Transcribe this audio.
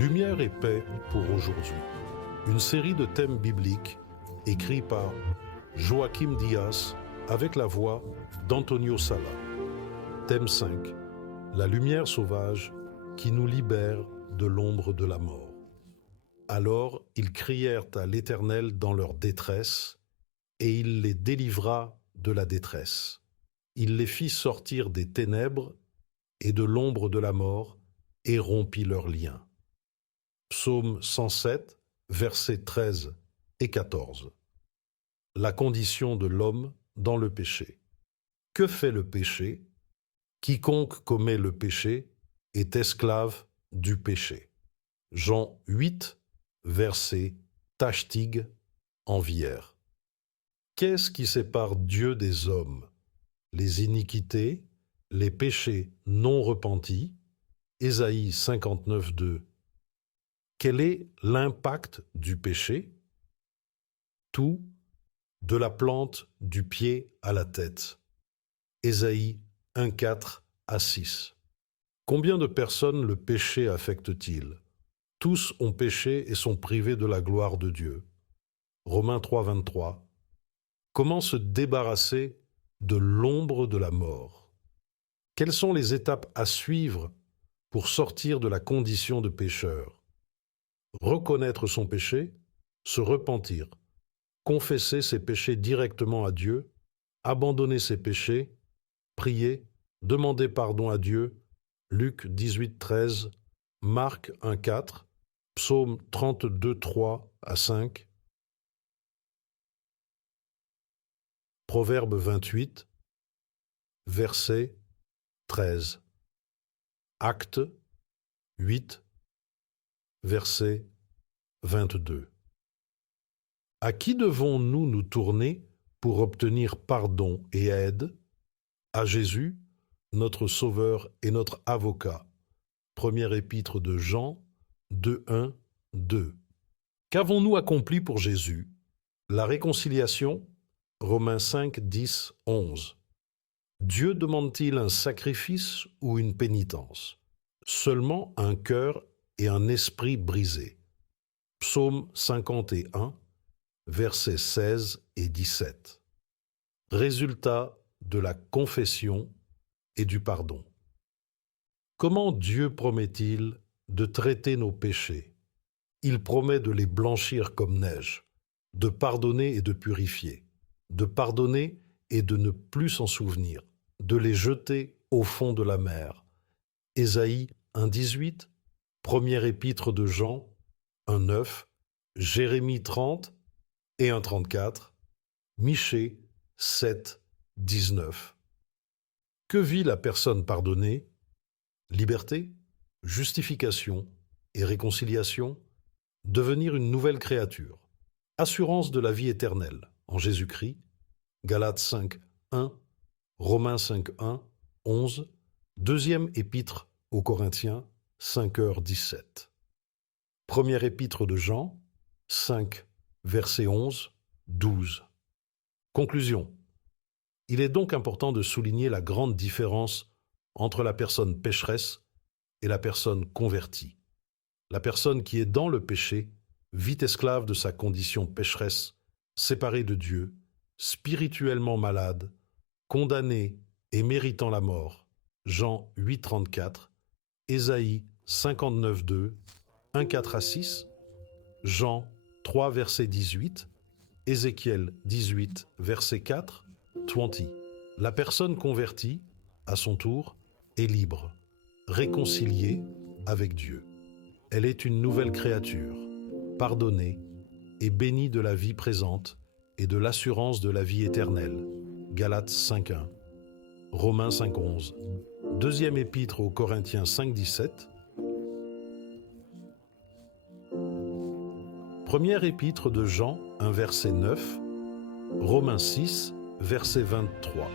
Lumière et paix pour aujourd'hui. Une série de thèmes bibliques écrits par Joachim Diaz avec la voix d'Antonio Sala. Thème 5. La lumière sauvage qui nous libère de l'ombre de la mort. Alors ils crièrent à l'Éternel dans leur détresse, et il les délivra de la détresse. Il les fit sortir des ténèbres et de l'ombre de la mort, et rompit leurs liens. Psaume 107, versets 13 et 14. La condition de l'homme dans le péché. Que fait le péché? Quiconque commet le péché est esclave du péché. Jean 8, verset Tashtig, envière. Qu'est-ce qui sépare Dieu des hommes? Les iniquités, les péchés non repentis. Ésaïe 59, 2. Quel est l'impact du péché? Tout, de la plante du pied à la tête. Ésaïe 1, 4 à 6. Combien de personnes le péché affecte-t-il? Tous ont péché et sont privés de la gloire de Dieu. Romains 3, 23. Comment se débarrasser de l'ombre de la mort? Quelles sont les étapes à suivre pour sortir de la condition de pécheur? Reconnaître son péché, se repentir, confesser ses péchés directement à Dieu, abandonner ses péchés, prier, demander pardon à Dieu, Luc 18, 13, Marc 1, 4, Psaume 32, 3 à 5, Proverbe 28, verset 13, Actes 8, verset 22. À qui devons-nous nous tourner pour obtenir pardon et aide? À Jésus, notre Sauveur et notre Avocat. Première épître de Jean 2, 1, 2. Qu'avons-nous accompli pour Jésus? La réconciliation, Romains 5, 10, 11. Dieu demande-t-il un sacrifice ou une pénitence? Seulement un cœur et un esprit brisé. Psaume 51, versets 16 et 17. Résultat de la confession et du pardon. Comment Dieu promet-il de traiter nos péchés? Il promet de les blanchir comme neige, de pardonner et de purifier, de pardonner et de ne plus s'en souvenir, de les jeter au fond de la mer. Ésaïe 1, 18, Première épître de Jean 1, 9, Jérémie 30 et 1, 34, Michée 7, 19. Que vit la personne pardonnée? Liberté, justification et réconciliation, devenir une nouvelle créature, assurance de la vie éternelle en Jésus-Christ, Galates 5, 1, Romains 5, 1, 11, deuxième épître aux Corinthiens, 5h17. Première épître de Jean, 5, verset 11, 12. Conclusion. Il est donc important de souligner la grande différence entre la personne pécheresse et la personne convertie. La personne qui est dans le péché vit esclave de sa condition pécheresse, séparée de Dieu, spirituellement malade, condamnée et méritant la mort. Jean 8, 34, Ésaïe 59, 2, 1, 4 à 6, Jean 3, verset 18, Ézéchiel 18, verset 4, 20. La personne convertie, à son tour, est libre, réconciliée avec Dieu. Elle est une nouvelle créature, pardonnée et bénie de la vie présente et de l'assurance de la vie éternelle. Galates 5, 1, Romains 5, 11, deuxième épître aux Corinthiens 5, 17, première épître de Jean 1, verset 9, Romains 6, verset 23.